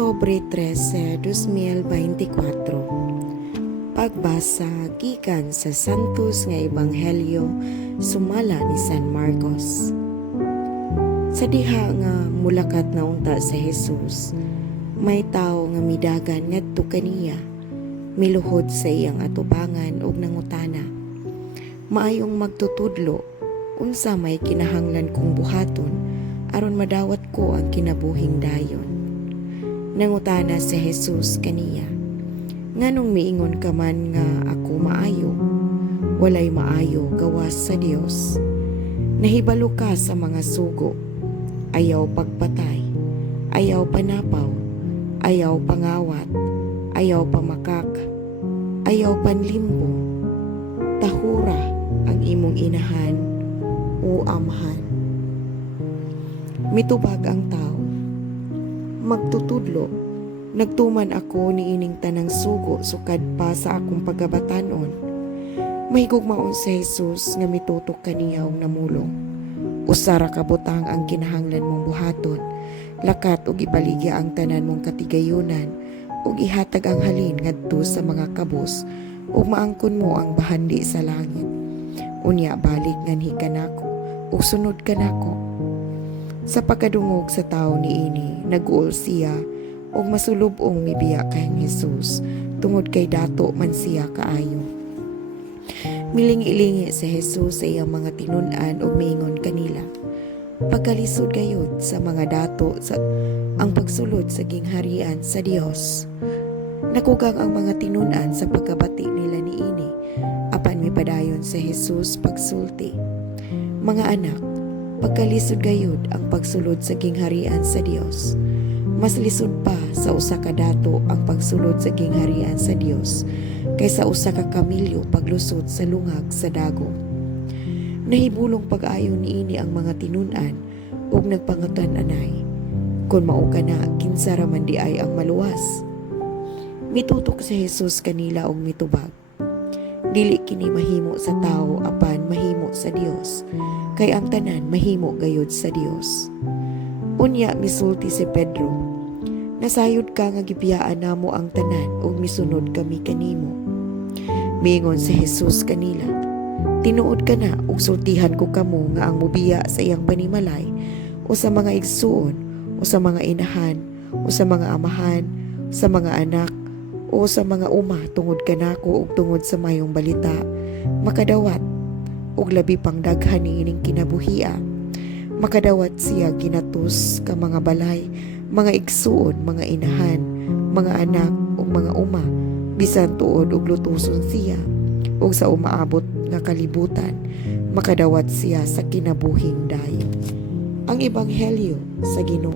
Oktubre 13, 2024. Pagbasa gikan sa Santos nga Ebanghelyo sumala ni San Marcos. Sa diha nga mulakat na unta sa Jesus, may tao nga midagan ngadto kaniya, miluhod sa iyang atubangan ug nangutana. Maayong magtutudlo, unsa may kinahanglan kong buhaton aron madawat ko ang kinabuhing dayon. Nangutana si Jesus kaniya, nganong miingon ka man nga ako maayo? Walay maayo gawas sa Dios. Nahibalo ka sa mga sugo, ayaw pagpatay, ayaw panapaw, ayaw pangawat, ayaw pamakak, ayaw panlimbong, tahura ang imong inahan o amahan. Mitubag ang tao, magtutudlo, nagtuman ako ni ining tanang sugo sukad pa sa akong pagabatanon. Mahigugmaon sa Jesus nga mitutok kaniya og namulong. Usara ka butang ang kinahanglan mong buhaton, lakat ug ibaligya ang tanan mong katigayunan ug ihatag ang halin ngadto sa mga kabus ug maangkon mo ang bahandi sa langit. Unya balik nganhi kanako ug sunod kanako. Sa pagkadungog sa tao niini, nag-uol siya ug masulubong mibiya kay Jesus tungod kay dato man siya kaayo. Milingi-lingi si Jesus sa iyang mga tinun-an ug miingon kanila, pagkalisod gayud sa mga dato sa ang pagsulod sa gingharian sa Dios. Nakugang ang mga tinun-an sa pagkabati nila niini, apan mipadayon si Jesus pagsulti. Mga anak, pagkalisod gayud ang pagsulod sa gingharian sa Dios. Mas lisod pa sa usa ka dato ang pagsulod sa gingharian sa Dios kaysa usa ka kamilyo paglusod sa lungag sa dago. Nahibulong pag-ayo niini ang mga tinun-an ug nagpangutan anay, kun mao kana kinsa ra man di ay ang maluwas. Mitutok si Jesus kanila og mitubag, dili kini mahimo sa tao apan mahimo sa Dios, kay ang tanan mahimo gayud sa Dios. Unya misulti si Pedro, nasayod ka nga gibiyaan namo ang tanan ug misunod kami kanimo. Miingon si Jesus kanila, tinuod ka na ug sultihan ko kamo nga ang mubiya sa iyang panimalay o sa mga igsuon o sa mga inahan o sa mga amahan, sa mga anak o sa mga uma tungod kanako ug tungod sa mayong balita, makadawat ug labi pang daghan niining kinabuhia. Makadawat siya ginatus ka mga balay, mga igsuon, mga inahan, mga anak ug mga uma, bisan tuod ug lutuson siya, ug sa umaabot nga kalibutan, makadawat siya sa kinabuhing dayon. Ang Ebanghelyo sa Ginoo.